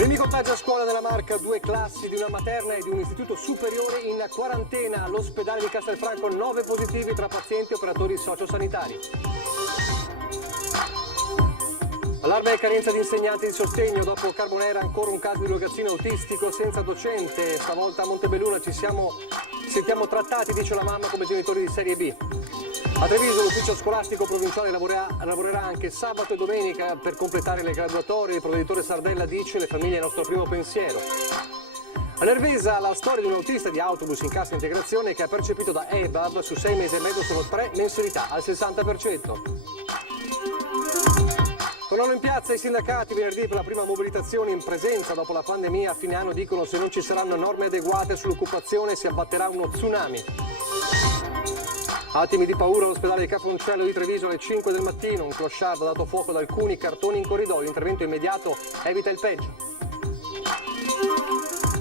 Primi contagi a scuola nella Marca, 2 classi di una materna e di un istituto superiore in quarantena. All'ospedale di Castelfranco 9 positivi tra pazienti e operatori sociosanitari. Allarme e carenza di insegnanti di sostegno. Dopo Carbonera ancora un caso di ragazzino autistico senza docente. Stavolta a Montebelluna ci sentiamo trattati, dice la mamma, come genitori di serie B. A Treviso l'ufficio scolastico provinciale lavorerà anche sabato e domenica per completare le graduatorie. Il provveditore Sardella dice: le famiglie è il nostro primo pensiero. A Nervesa la storia di un autista di autobus in cassa integrazione che ha percepito da EBAB su 6 mesi e mezzo solo 3 mensilità al 60%. Tornano in piazza i sindacati venerdì per la prima mobilitazione in presenza dopo la pandemia. A fine anno dicono: se non ci saranno norme adeguate sull'occupazione si abbatterà uno tsunami. Attimi di paura all'ospedale Cafoncello di Treviso alle 5 del mattino. Un clochard ha dato fuoco ad alcuni cartoni in corridoio. L'intervento immediato evita il peggio.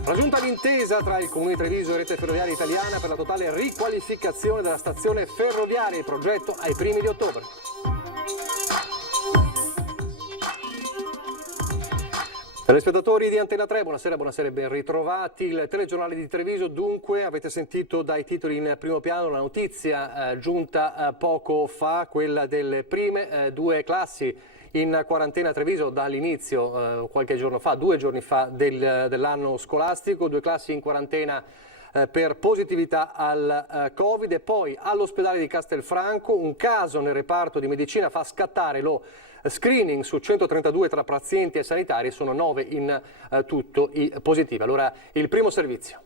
Raggiunta l'intesa tra il Comune di Treviso e Rete Ferroviaria Italiana per la totale riqualificazione della stazione ferroviaria. Il progetto ai primi di ottobre. Telespettatori di Antena 3, buonasera e ben ritrovati. Il telegiornale di Treviso, dunque, avete sentito dai titoli in primo piano la notizia giunta poco fa, quella delle prime 2 classi in quarantena a Treviso dall'inizio, qualche giorno fa, 2 giorni fa dell'anno scolastico, 2 classi in quarantena per positività al Covid. E poi all'ospedale di Castelfranco un caso nel reparto di medicina fa scattare lo screening su 132 tra pazienti e sanitari, sono 9 in tutto i positivi. Allora il primo servizio.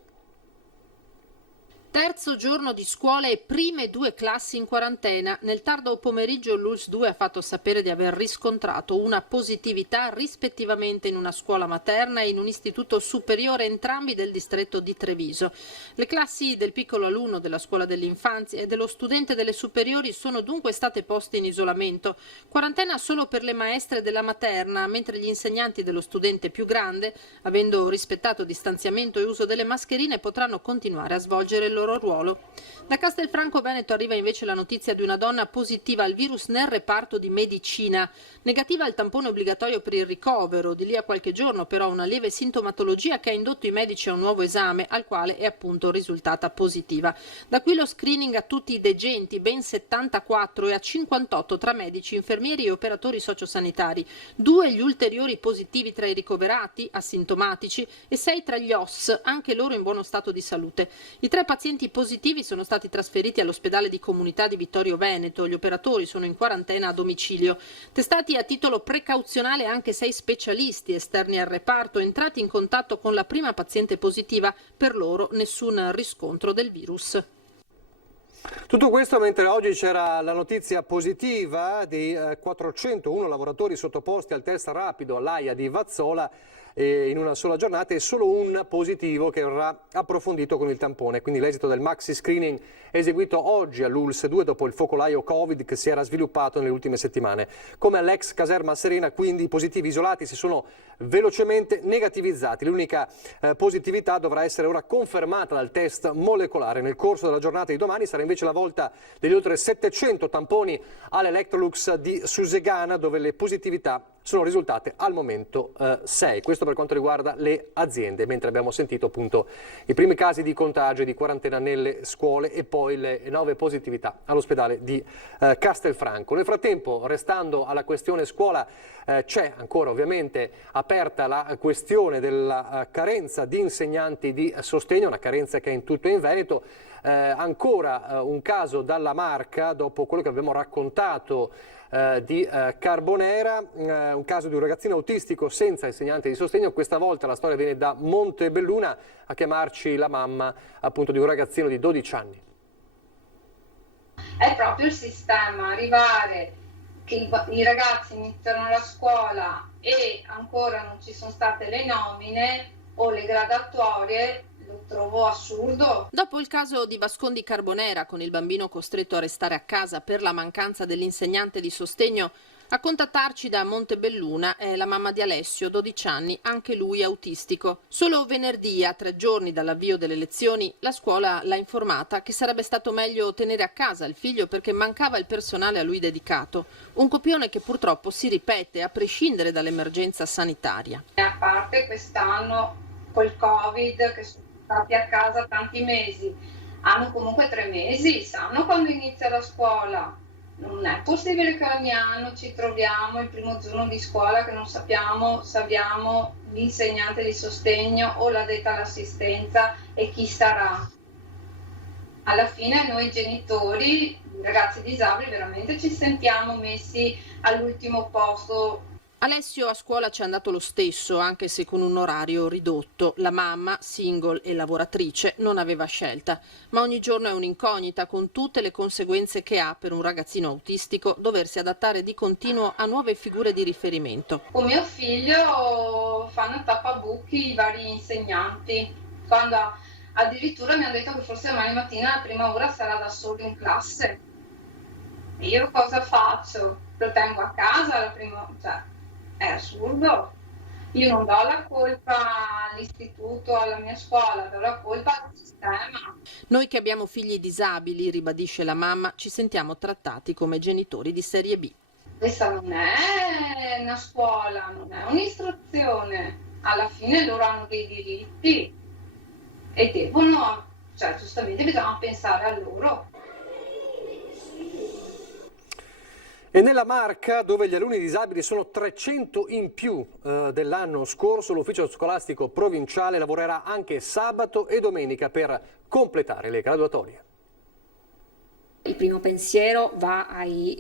Terzo giorno di scuola e prime 2 classi in quarantena. Nel tardo pomeriggio l'ULSS 2 ha fatto sapere di aver riscontrato una positività rispettivamente in una scuola materna e in un istituto superiore, entrambi del distretto di Treviso. Le classi del piccolo alunno della scuola dell'infanzia e dello studente delle superiori sono dunque state poste in isolamento. Quarantena solo per le maestre della materna, mentre gli insegnanti dello studente più grande, avendo rispettato distanziamento e uso delle mascherine, potranno continuare a svolgere il loro ruolo. Da Castelfranco Veneto arriva invece la notizia di una donna positiva al virus nel reparto di medicina. Negativa al tampone obbligatorio per il ricovero, di lì a qualche giorno però una lieve sintomatologia che ha indotto i medici a un nuovo esame al quale è appunto risultata positiva. Da qui lo screening a tutti i degenti, ben 74, e a 58 tra medici, infermieri e operatori sociosanitari. 2 gli ulteriori positivi tra i ricoverati, asintomatici, e 6 tra gli OSS, anche loro in buono stato di salute. I 3 pazienti positivi sono stati trasferiti all'ospedale di comunità di Vittorio Veneto. Gli operatori sono in quarantena a domicilio. Testati a titolo precauzionale anche 6 specialisti esterni al reparto entrati in contatto con la prima paziente positiva. Per loro nessun riscontro del virus. Tutto questo mentre oggi c'era la notizia positiva di 401 lavoratori sottoposti al test rapido all'AIA di Vazzola in una sola giornata, e solo un positivo che verrà approfondito con il tampone. Quindi l'esito del maxi screening eseguito oggi all'ULSS 2 dopo il focolaio Covid che si era sviluppato nelle ultime settimane. Come all'ex caserma Serena, quindi i positivi isolati si sono velocemente negativizzati. L'unica positività dovrà essere ora confermata dal test molecolare. Nel corso della giornata di domani sarà invece la volta degli oltre 700 tamponi all'Electrolux di Susegana, dove le positività sono risultate al momento 6. Questo per quanto riguarda le aziende, mentre abbiamo sentito appunto i primi casi di contagio e di quarantena nelle scuole e poi le 9 positività all'ospedale di Castelfranco. Nel frattempo, restando alla questione scuola, c'è ancora ovviamente aperta la questione della carenza di insegnanti di sostegno, una carenza che è in tutto in Veneto. Ancora un caso dalla Marca, dopo quello che abbiamo raccontato di Carbonera, un caso di un ragazzino autistico senza insegnante di sostegno. Questa volta la storia viene da Montebelluna, a chiamarci la mamma appunto di un ragazzino di 12 anni. È proprio il sistema, arrivare che i ragazzi iniziano la scuola e ancora non ci sono state le nomine o le graduatorie. Lo trovo assurdo. Dopo il caso di Bascondi Carbonera, con il bambino costretto a restare a casa per la mancanza dell'insegnante di sostegno, A contattarci da Montebelluna è la mamma di Alessio, 12 anni, anche lui autistico. Solo venerdì, a 3 giorni dall'avvio delle lezioni, la scuola l'ha informata che sarebbe stato meglio tenere a casa il figlio perché mancava il personale a lui dedicato. Un copione che purtroppo si ripete a prescindere dall'emergenza sanitaria. A parte quest'anno col Covid che sono stati a casa tanti mesi, hanno comunque 3 mesi, sanno quando inizia la scuola. Non è possibile che ogni anno ci troviamo il primo giorno di scuola che non sappiamo se abbiamo l'insegnante di sostegno o l'addetta all'assistenza e chi sarà. Alla fine noi genitori, i ragazzi disabili, veramente ci sentiamo messi all'ultimo posto. Alessio a scuola ci è andato lo stesso, anche se con un orario ridotto. La mamma, single e lavoratrice, non aveva scelta, ma ogni giorno è un'incognita con tutte le conseguenze che ha per un ragazzino autistico doversi adattare di continuo a nuove figure di riferimento. Con mio figlio fanno tappabuchi i vari insegnanti, quando addirittura mi hanno detto che forse domani mattina la prima ora sarà da solo in classe. E io cosa faccio? Lo tengo a casa la prima, cioè è assurdo. Io non do la colpa all'istituto, alla mia scuola, do la colpa al sistema. Noi che abbiamo figli disabili, ribadisce la mamma, ci sentiamo trattati come genitori di serie B. Questa non è una scuola, non è un'istruzione. Alla fine loro hanno dei diritti e devono, cioè giustamente bisogna pensare a loro. E nella Marca, dove gli alunni disabili sono 300 in più dell'anno scorso, l'ufficio scolastico provinciale lavorerà anche sabato e domenica per completare le graduatorie. Il primo pensiero va agli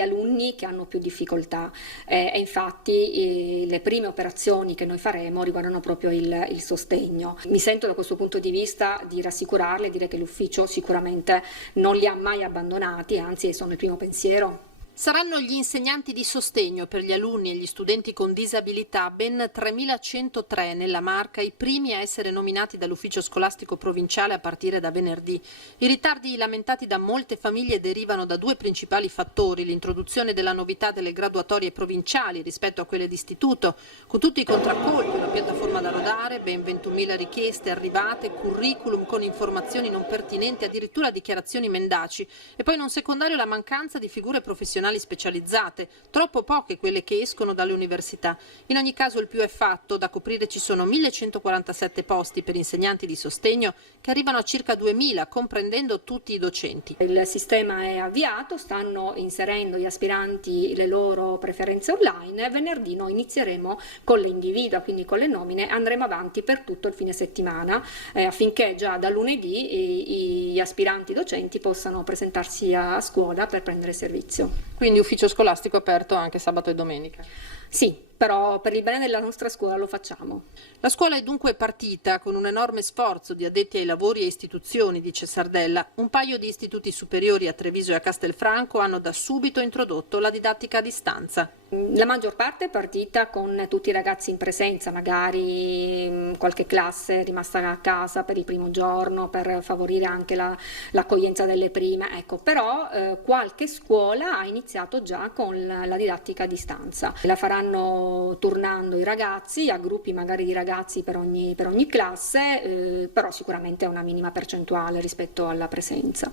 alunni che hanno più difficoltà e infatti le prime operazioni che noi faremo riguardano proprio il sostegno. Mi sento da questo punto di vista di rassicurarle e dire che l'ufficio sicuramente non li ha mai abbandonati, anzi sono il primo pensiero. Saranno gli insegnanti di sostegno per gli alunni e gli studenti con disabilità, ben 3.103 nella Marca, i primi a essere nominati dall'ufficio scolastico provinciale a partire da venerdì. I ritardi lamentati da molte famiglie derivano da due principali fattori: l'introduzione della novità delle graduatorie provinciali rispetto a quelle d'istituto, con tutti i contraccolpi, una piattaforma da rodare, ben 21.000 richieste arrivate, curriculum con informazioni non pertinenti, addirittura dichiarazioni mendaci, e poi non secondario la mancanza di figure professionali specializzate, troppo poche quelle che escono dalle università. In ogni caso il più è fatto, da coprire ci sono 1.147 posti per insegnanti di sostegno che arrivano a circa 2.000, comprendendo tutti i docenti. Il sistema è avviato, stanno inserendo gli aspiranti le loro preferenze online, venerdì noi inizieremo con le individua, quindi con le nomine, andremo avanti per tutto il fine settimana affinché già da lunedì gli aspiranti docenti possano presentarsi a scuola per prendere servizio. Quindi ufficio scolastico aperto anche sabato e domenica? Sì, però per il bene della nostra scuola lo facciamo. La scuola è dunque partita con un enorme sforzo di addetti ai lavori e istituzioni, dice Sardella. Un paio di istituti superiori a Treviso e a Castelfranco hanno da subito introdotto la didattica a distanza. La maggior parte è partita con tutti i ragazzi in presenza, magari qualche classe è rimasta a casa per il primo giorno per favorire anche l'accoglienza delle prime, ecco, però qualche scuola ha iniziato già con la didattica a distanza. La faranno turnando i ragazzi a gruppi magari di ragazzi per ogni classe, però sicuramente è una minima percentuale rispetto alla presenza.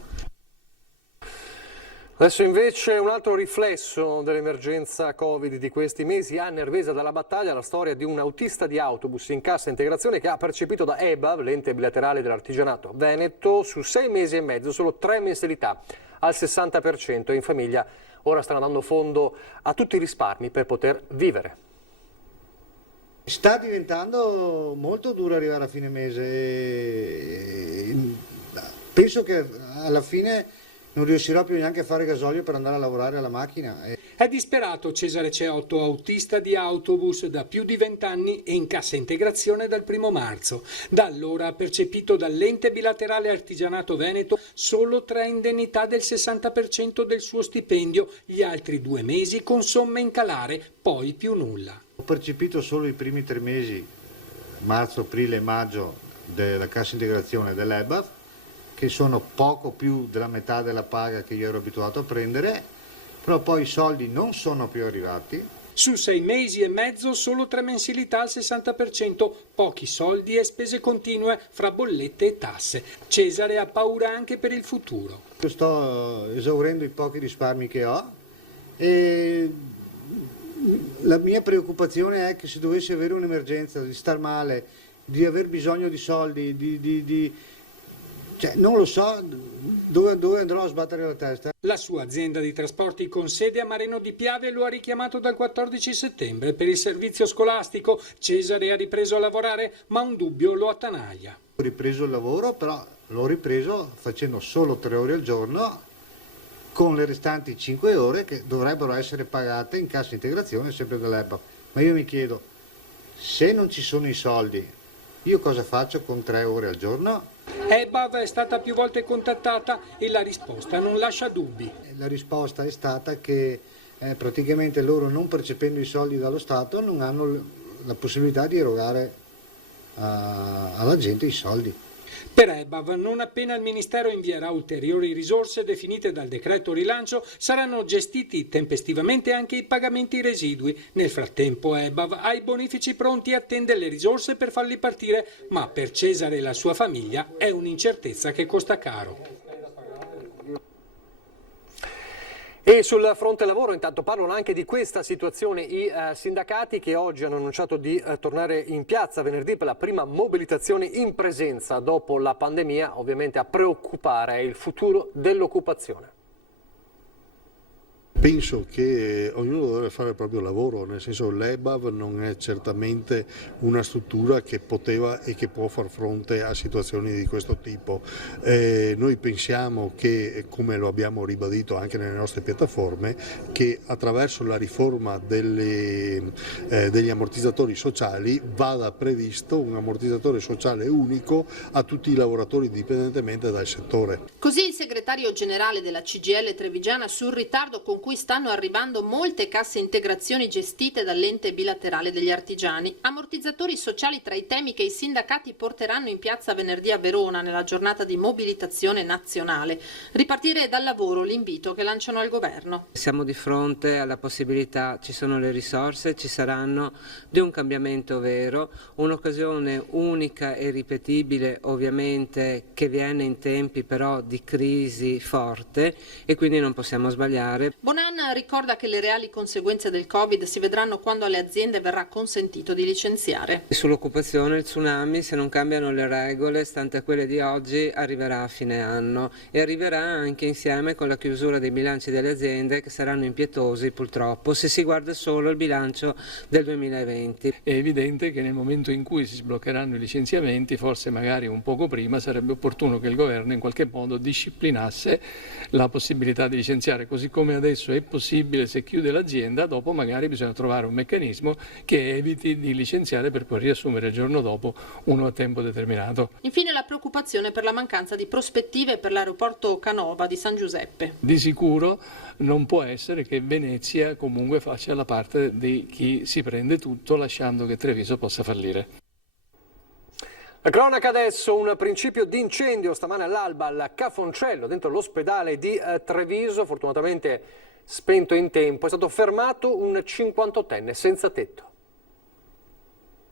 Adesso invece un altro riflesso dell'emergenza Covid di questi mesi. A Nervesa dalla Battaglia la storia di un autista di autobus in cassa integrazione che ha percepito da EBAV, l'ente bilaterale dell'artigianato veneto, su 6 mesi e mezzo solo 3 mensilità al 60% e in famiglia ora stanno dando fondo a tutti i risparmi per poter vivere. Sta diventando molto duro arrivare a fine mese. Penso che alla fine non riuscirò più neanche a fare gasolio per andare a lavorare alla macchina. È disperato Cesare Ceotto, autista di autobus da più di 20 anni e in cassa integrazione dal 1 marzo. Da allora ha percepito dall'ente bilaterale artigianato veneto solo 3 indennità del 60% del suo stipendio, gli altri 2 mesi con somme in calare, poi più nulla. Ho percepito solo i primi 3 mesi, marzo, aprile e maggio, della cassa integrazione dell'EBAV, che sono poco più della metà della paga che io ero abituato a prendere, però poi i soldi non sono più arrivati. Su 6 mesi e mezzo solo 3 mensilità al 60%, pochi soldi e spese continue fra bollette e tasse. Cesare ha paura anche per il futuro. Io sto esaurendo i pochi risparmi che ho e la mia preoccupazione è che se dovessi avere un'emergenza, di star male, di aver bisogno di soldi, cioè, non lo so dove andrò a sbattere la testa. La sua azienda di trasporti con sede a Mareno di Piave lo ha richiamato dal 14 settembre per il servizio scolastico. Cesare ha ripreso a lavorare, ma un dubbio lo attanaglia. Ho ripreso il lavoro, però l'ho ripreso facendo solo 3 ore al giorno, con le restanti 5 ore che dovrebbero essere pagate in cassa integrazione sempre dall'EBAV. Ma io mi chiedo, se non ci sono i soldi, io cosa faccio con 3 ore al giorno? EBAV è stata più volte contattata e la risposta non lascia dubbi. La risposta è stata che praticamente loro, non percependo i soldi dallo Stato, non hanno la possibilità di erogare alla gente i soldi. Per EBAV, non appena il Ministero invierà ulteriori risorse definite dal decreto rilancio, saranno gestiti tempestivamente anche i pagamenti residui. Nel frattempo EBAV ha i bonifici pronti e attende le risorse per farli partire, ma per Cesare e la sua famiglia è un'incertezza che costa caro. E sul fronte lavoro intanto parlano anche di questa situazione i sindacati che oggi hanno annunciato di tornare in piazza venerdì per la prima mobilitazione in presenza dopo la pandemia. Ovviamente a preoccupare è il futuro dell'occupazione. Penso che ognuno dovrebbe fare il proprio lavoro, nel senso l'EBAV non è certamente una struttura che poteva e che può far fronte a situazioni di questo tipo. Noi pensiamo che, come lo abbiamo ribadito anche nelle nostre piattaforme, che attraverso la riforma degli ammortizzatori sociali vada previsto un ammortizzatore sociale unico a tutti i lavoratori indipendentemente dal settore. Così il segretario generale della CGIL Trevigiana sul ritardo con cui stanno arrivando molte casse integrazioni gestite dall'ente bilaterale degli artigiani. Ammortizzatori sociali tra i temi che i sindacati porteranno in piazza venerdì a Verona nella giornata di mobilitazione nazionale. Ripartire dal lavoro, l'invito che lanciano al governo. Siamo di fronte alla possibilità, ci sono le risorse, ci saranno, di un cambiamento vero, un'occasione unica e ripetibile ovviamente che viene in tempi però di crisi forte e quindi non possiamo sbagliare. Bonan ricorda che le reali conseguenze del Covid si vedranno quando alle aziende verrà consentito di licenziare. Sull'occupazione il tsunami, se non cambiano le regole, stante a quelle di oggi, arriverà a fine anno e arriverà anche insieme con la chiusura dei bilanci delle aziende che saranno impietosi purtroppo se si guarda solo il bilancio del 2020. È evidente che nel momento in cui si sbloccheranno i licenziamenti, forse magari un poco prima, sarebbe opportuno che il governo in qualche modo disciplinasse la possibilità di licenziare, così come adesso è possibile se chiude l'azienda, dopo magari bisogna trovare un meccanismo che eviti di licenziare per poi riassumere il giorno dopo uno a tempo determinato. Infine la preoccupazione per la mancanza di prospettive per l'aeroporto Canova di San Giuseppe. Di sicuro non può essere che Venezia comunque faccia la parte di chi si prende tutto lasciando che Treviso possa fallire. La cronaca adesso, un principio di incendio stamane all'alba al Cafoncello, dentro l'ospedale di Treviso, fortunatamente spento in tempo. È stato fermato un 58enne senza tetto.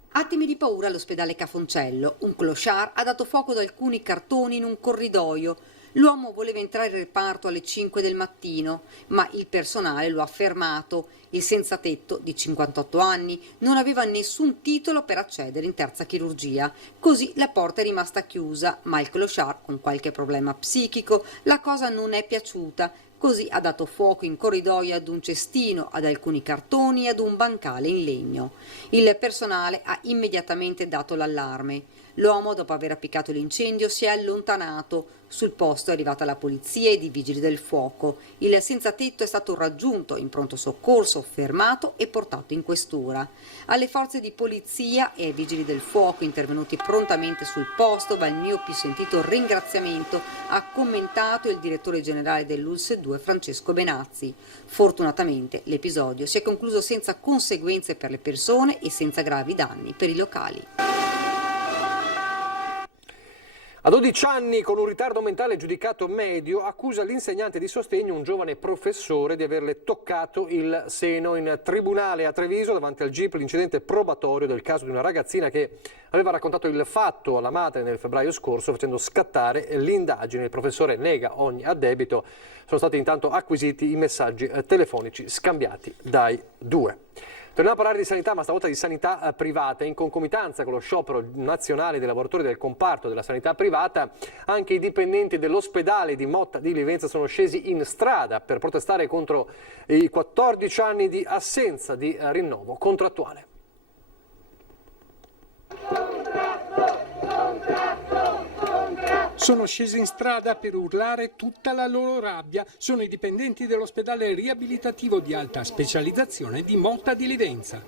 Attimi di paura all'ospedale Cafoncello. Un clochard ha dato fuoco ad alcuni cartoni in un corridoio. L'uomo voleva entrare in reparto alle 5 del mattino, ma il personale lo ha fermato. Il senza tetto, di 58 anni, non aveva nessun titolo per accedere in terza chirurgia. Così la porta è rimasta chiusa, ma il clochard, con qualche problema psichico, la cosa non è piaciuta. Così ha dato fuoco in corridoio ad un cestino, ad alcuni cartoni e ad un bancale in legno. Il personale ha immediatamente dato l'allarme. L'uomo, dopo aver appiccato l'incendio, si è allontanato. Sul posto è arrivata la polizia ed i vigili del fuoco. Il senza tetto è stato raggiunto in pronto soccorso, fermato e portato in questura. Alle forze di polizia e ai vigili del fuoco intervenuti prontamente sul posto va il mio più sentito ringraziamento, ha commentato il direttore generale dell'ULSS 2 Francesco Benazzi. Fortunatamente l'episodio si è concluso senza conseguenze per le persone e senza gravi danni per i locali. A 12 anni, con un ritardo mentale giudicato medio, accusa l'insegnante di sostegno un giovane professore di averle toccato il seno. In tribunale a Treviso, davanti al GIP, l'incidente probatorio del caso di una ragazzina che aveva raccontato il fatto alla madre nel febbraio scorso, facendo scattare l'indagine. Il professore nega ogni addebito. Sono stati intanto acquisiti i messaggi telefonici scambiati dai due. Torniamo a parlare di sanità, ma stavolta di sanità privata. In concomitanza con lo sciopero nazionale dei lavoratori del comparto della sanità privata, anche i dipendenti dell'ospedale di Motta di Livenza sono scesi in strada per protestare contro i 14 anni di assenza di rinnovo contrattuale. Sono scesi in strada per urlare tutta la loro rabbia. Sono i dipendenti dell'ospedale riabilitativo di alta specializzazione di Motta di Livenza.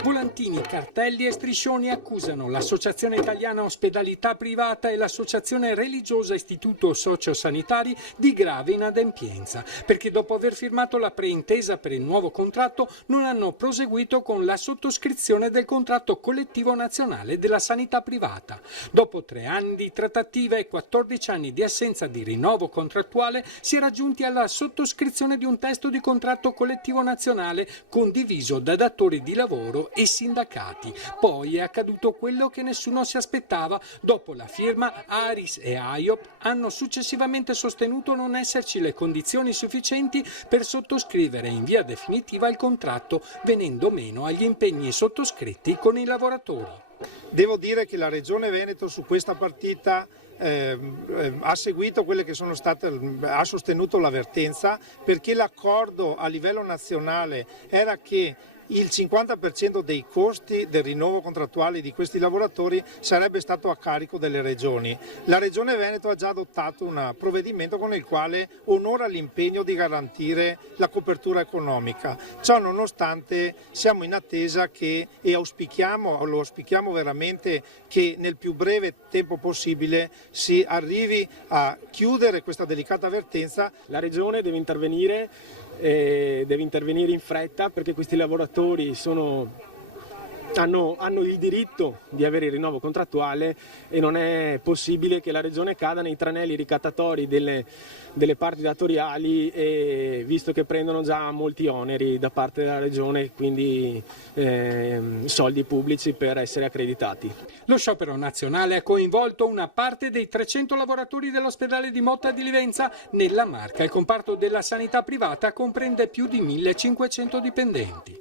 Volantini, cartelli e striscioni accusano l'Associazione Italiana Ospedalità Privata e l'Associazione Religiosa Istituto Sociosanitari di grave inadempienza, perché dopo aver firmato la preintesa per il nuovo contratto non hanno proseguito con la sottoscrizione del contratto collettivo nazionale della sanità privata. Dopo 3 anni di trattative e 14 anni di assenza di rinnovo contrattuale si è raggiunti alla sottoscrizione di un testo di contratto collettivo nazionale condiviso da datori di lavoro e sindacati. Poi è accaduto quello che nessuno si aspettava. Dopo la firma, Aris e AIOP hanno successivamente sostenuto non esserci le condizioni sufficienti per sottoscrivere in via definitiva il contratto, venendo meno agli impegni sottoscritti con i lavoratori. Devo dire che la Regione Veneto su questa partita ha seguito quelle che sono state, ha sostenuto l'avvertenza, perché l'accordo a livello nazionale era che il 50% dei costi del rinnovo contrattuale di questi lavoratori sarebbe stato a carico delle regioni. La Regione Veneto ha già adottato un provvedimento con il quale onora l'impegno di garantire la copertura economica. Ciò nonostante siamo in attesa che, e lo auspichiamo veramente, che nel più breve tempo possibile si arrivi a chiudere questa delicata avvertenza. La Regione deve intervenire in fretta, perché questi lavoratori hanno il diritto di avere il rinnovo contrattuale e non è possibile che la Regione cada nei tranelli ricattatori delle parti datoriali, e visto che prendono già molti oneri da parte della Regione, quindi soldi pubblici per essere accreditati. Lo sciopero nazionale ha coinvolto una parte dei 300 lavoratori dell'ospedale di Motta di Livenza nella Marca. Il comparto della sanità privata comprende più di 1500 dipendenti.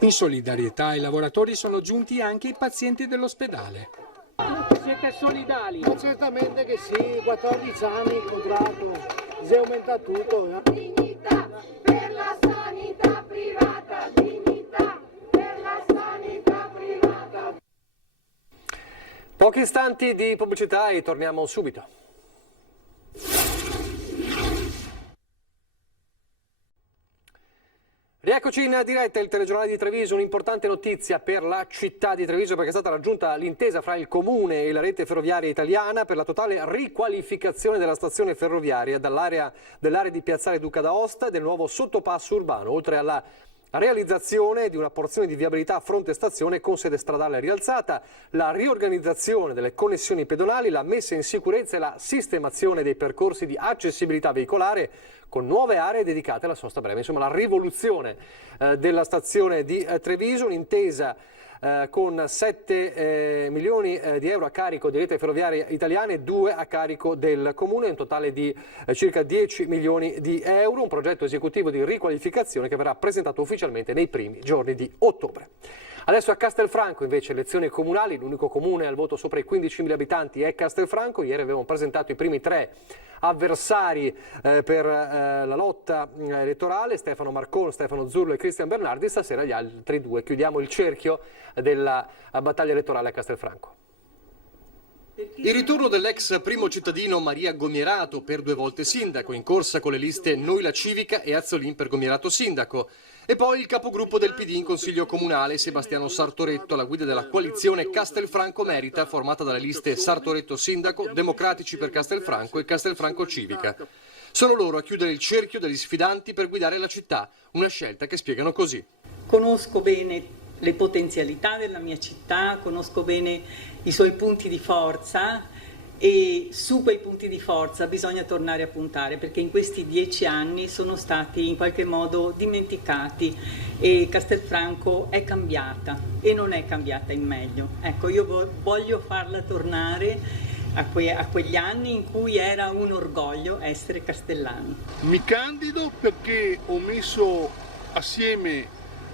In solidarietà ai lavoratori sono giunti anche i pazienti dell'ospedale. Siete solidali? Certamente che sì, 14 anni il contratto, si aumenta tutto. Dignità per la sanità privata, dignità per la sanità privata. Pochi istanti di pubblicità e torniamo subito. Rieccoci in diretta, il telegiornale di Treviso, un'importante notizia per la città di Treviso, perché è stata raggiunta l'intesa fra il Comune e la rete ferroviaria italiana per la totale riqualificazione della stazione ferroviaria dall'area di Piazzale Duca d'Aosta e del nuovo sottopasso urbano, oltre alla realizzazione di una porzione di viabilità a fronte stazione con sede stradale rialzata, la riorganizzazione delle connessioni pedonali, la messa in sicurezza e la sistemazione dei percorsi di accessibilità veicolare con nuove aree dedicate alla sosta breve. Insomma, la rivoluzione della stazione di Treviso, un'intesa con 7 milioni di euro a carico di Rete Ferroviaria Italiana e 2 a carico del Comune, un totale di circa 10 milioni di euro, un progetto esecutivo di riqualificazione che verrà presentato ufficialmente nei primi giorni di ottobre. Adesso a Castelfranco invece elezioni comunali, l'unico comune al voto sopra i 15.000 abitanti è Castelfranco. Ieri avevamo presentato i primi 3 avversari per la lotta elettorale, Stefano Marcon, Stefano Zurlo e Cristian Bernardi. Stasera gli altri 2, chiudiamo il cerchio della battaglia elettorale a Castelfranco. Il ritorno dell'ex primo cittadino Maria Gomierato, per 2 volte sindaco, in corsa con le liste Noi la Civica e Azzolin per Gomierato sindaco. E poi il capogruppo del PD in Consiglio Comunale, Sebastiano Sartoretto, alla guida della coalizione Castelfranco Merita, formata dalle liste Sartoretto sindaco, Democratici per Castelfranco e Castelfranco Civica. Sono loro a chiudere il cerchio degli sfidanti per guidare la città, una scelta che spiegano così. conosco bene le potenzialità della mia città, conosco bene i suoi punti di forza e su quei punti di forza bisogna tornare a puntare, perché in questi 10 anni sono stati in qualche modo dimenticati e Castelfranco è cambiata e non è cambiata in meglio. Ecco, io voglio farla tornare a quegli anni in cui era un orgoglio essere castellani. Mi candido perché ho messo assieme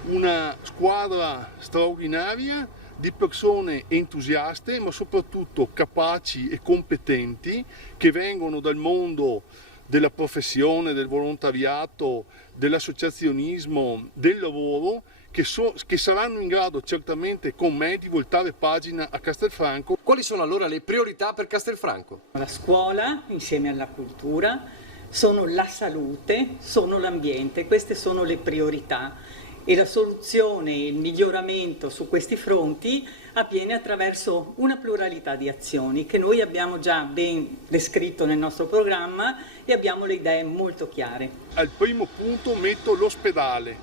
una squadra straordinaria di persone entusiaste, ma soprattutto capaci e competenti, che vengono dal mondo della professione, del volontariato, dell'associazionismo, del lavoro, che saranno in grado certamente con me di voltare pagina a Castelfranco. Quali sono allora le priorità per Castelfranco? La scuola insieme alla cultura, sono la salute, sono l'ambiente, queste sono le priorità. E la soluzione, il miglioramento su questi fronti avviene attraverso una pluralità di azioni che noi abbiamo già ben descritto nel nostro programma e abbiamo le idee molto chiare. Al primo punto metto l'ospedale.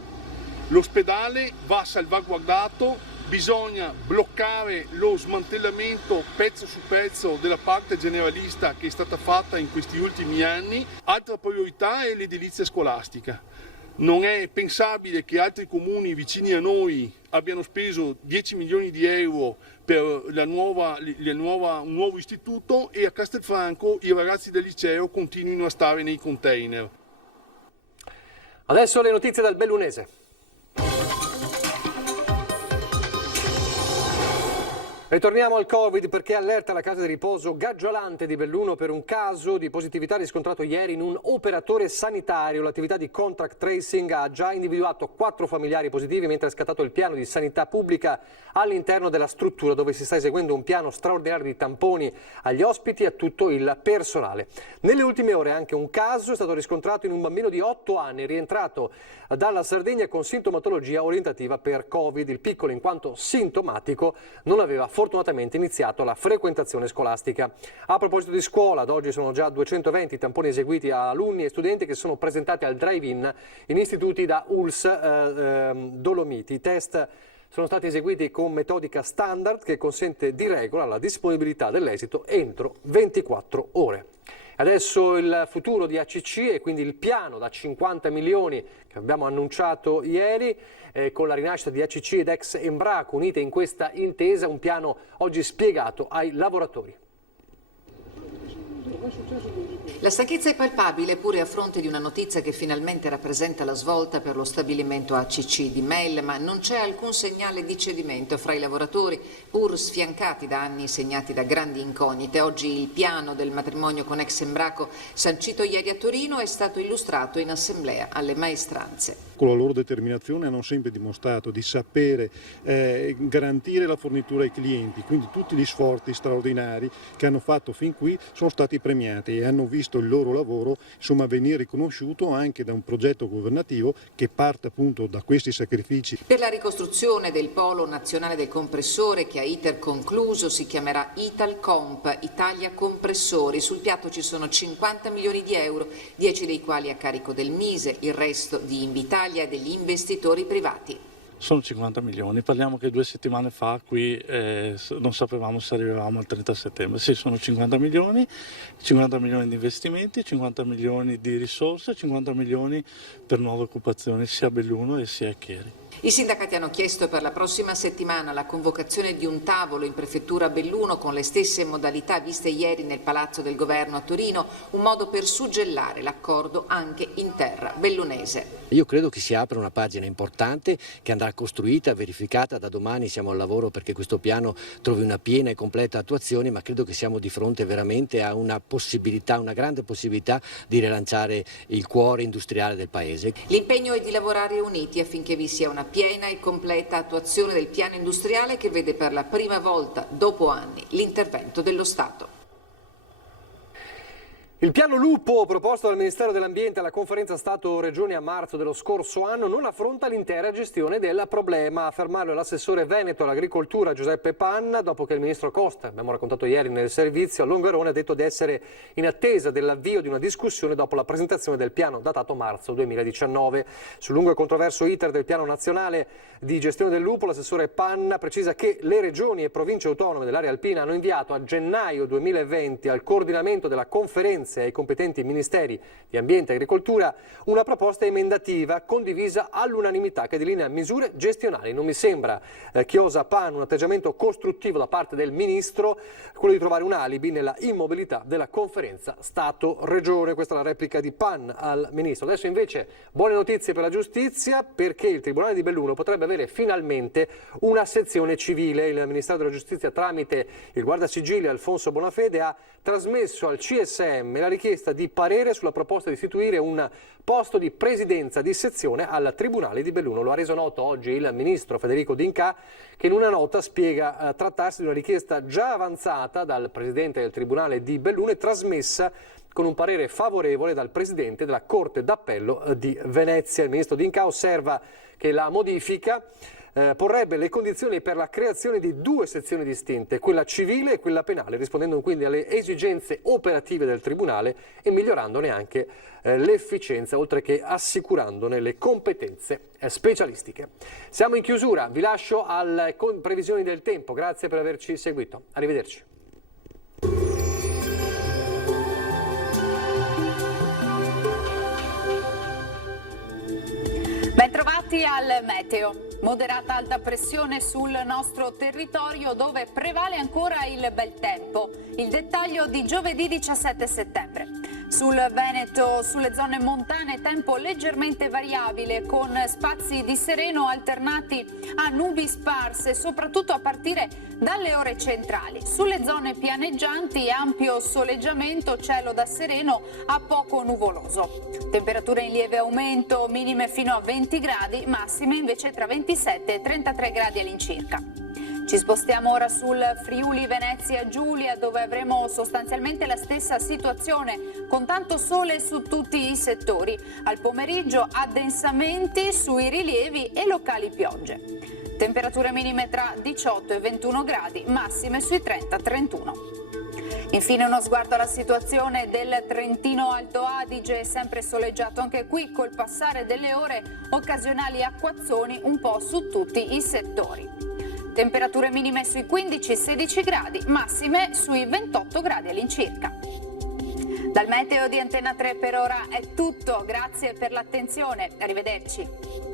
L'ospedale va salvaguardato, bisogna bloccare lo smantellamento pezzo su pezzo della parte generalista che è stata fatta in questi ultimi anni. Altra priorità è l'edilizia scolastica. Non è pensabile che altri comuni vicini a noi abbiano speso 10 milioni di euro per un nuovo istituto e a Castelfranco i ragazzi del liceo continuino a stare nei container. Adesso le notizie dal Bellunese. Ritorniamo al Covid perché allerta la casa di riposo Gaggiolante di Belluno per un caso di positività riscontrato ieri in un operatore sanitario. L'attività di contract tracing ha già individuato 4 familiari positivi, mentre è scattato il piano di sanità pubblica all'interno della struttura, dove si sta eseguendo un piano straordinario di tamponi agli ospiti e a tutto il personale. Nelle ultime ore anche un caso è stato riscontrato in un bambino di 8 anni rientrato dalla Sardegna con sintomatologia orientativa per Covid. Il piccolo, in quanto sintomatico, non aveva fortunatamente iniziato la frequentazione scolastica. A proposito di scuola, ad oggi sono già 220 i tamponi eseguiti a alunni e studenti che sono presentati al drive-in in istituti da ULS Dolomiti. I test sono stati eseguiti con metodica standard che consente di regola la disponibilità dell'esito entro 24 ore. Adesso il futuro di ACC e quindi il piano da 50 milioni che abbiamo annunciato ieri con la rinascita di ACC ed ex Embraco unite in questa intesa, un piano oggi spiegato ai lavoratori. La stanchezza è palpabile pure a fronte di una notizia che finalmente rappresenta la svolta per lo stabilimento ACC di Mel, ma non c'è alcun segnale di cedimento fra i lavoratori, pur sfiancati da anni segnati da grandi incognite. Oggi il piano del matrimonio con ex Embraco, sancito ieri a Torino, è stato illustrato in assemblea alle maestranze. Con la loro determinazione hanno sempre dimostrato di sapere garantire la fornitura ai clienti, quindi tutti gli sforzi straordinari che hanno fatto fin qui sono stati premiati e hanno visto il loro lavoro venire riconosciuto anche da un progetto governativo che parte appunto da questi sacrifici. Per la ricostruzione del polo nazionale del compressore, che a iter concluso si chiamerà Italcomp, Italia Compressori, sul piatto ci sono 50 milioni di euro, 10 dei quali a carico del Mise, il resto di Invitalia e degli investitori privati. Sono 50 milioni, parliamo che 2 settimane fa qui non sapevamo se arrivavamo al 30 settembre, sì, sono 50 milioni di investimenti, 50 milioni di risorse, 50 milioni per nuove occupazioni sia a Belluno e sia a Chieri. I sindacati hanno chiesto per la prossima settimana la convocazione di un tavolo in prefettura a Belluno con le stesse modalità viste ieri nel Palazzo del Governo a Torino, un modo per suggellare l'accordo anche in terra bellunese. Io credo che si apra una pagina importante che andrà costruita, verificata. Da domani siamo al lavoro perché questo piano trovi una piena e completa attuazione, ma credo che siamo di fronte veramente a una possibilità, una grande possibilità di rilanciare il cuore industriale del Paese. L'impegno è di lavorare uniti affinché vi sia una piena e completa attuazione del piano industriale che vede per la prima volta dopo anni l'intervento dello Stato. Il piano lupo proposto dal Ministero dell'Ambiente alla conferenza Stato-Regioni a marzo dello scorso anno non affronta l'intera gestione del problema. A affermarlo l'assessore veneto all'agricoltura Giuseppe Panna, dopo che il ministro Costa, abbiamo raccontato ieri nel servizio a Longarone, ha detto di essere in attesa dell'avvio di una discussione dopo la presentazione del piano datato marzo 2019. Sul lungo e controverso iter del piano nazionale di gestione del lupo, l'assessore Panna precisa che le regioni e province autonome dell'area alpina hanno inviato a gennaio 2020 al coordinamento della conferenza e ai competenti ministeri di Ambiente e Agricoltura una proposta emendativa condivisa all'unanimità che delinea misure gestionali. Non mi sembra, chiosa Pan, un atteggiamento costruttivo da parte del ministro, quello di trovare un alibi nella immobilità della conferenza Stato-Regione. Questa è la replica di Pan al ministro. Adesso invece buone notizie per la giustizia, perché il Tribunale di Belluno potrebbe avere finalmente una sezione civile. Il Ministero della Giustizia, tramite il guardasigilli Alfonso Bonafede, ha trasmesso al CSM la richiesta di parere sulla proposta di istituire un posto di presidenza di sezione al Tribunale di Belluno. Lo ha reso noto oggi il ministro Federico D'Incà, che in una nota spiega trattarsi di una richiesta già avanzata dal presidente del Tribunale di Belluno e trasmessa con un parere favorevole dal presidente della Corte d'Appello di Venezia. Il ministro D'Incà osserva che la modifica porrebbe le condizioni per la creazione di due sezioni distinte, quella civile e quella penale, rispondendo quindi alle esigenze operative del Tribunale e migliorandone anche l'efficienza, oltre che assicurandone le competenze specialistiche. Siamo in chiusura, vi lascio alle previsioni del tempo, grazie per averci seguito, arrivederci. Bentrovati al meteo. Moderata alta pressione sul nostro territorio, dove prevale ancora il bel tempo. Il dettaglio di giovedì 17 settembre. Sul Veneto, sulle zone montane, tempo leggermente variabile con spazi di sereno alternati a nubi sparse, soprattutto a partire dalle ore centrali. Sulle zone pianeggianti ampio soleggiamento, cielo da sereno a poco nuvoloso. Temperature in lieve aumento, minime fino a 20 gradi, massime invece tra 27 e 33 gradi all'incirca. Ci spostiamo ora sul Friuli Venezia Giulia, dove avremo sostanzialmente la stessa situazione, con tanto sole su tutti i settori. Al pomeriggio addensamenti sui rilievi e locali piogge. Temperature minime tra 18 e 21 gradi, massime sui 30-31. Infine uno sguardo alla situazione del Trentino Alto Adige, sempre soleggiato anche qui, col passare delle ore occasionali acquazzoni un po' su tutti i settori. Temperature minime sui 15-16 gradi, massime sui 28 gradi all'incirca. Dal meteo di Antena 3 per ora è tutto, grazie per l'attenzione, arrivederci.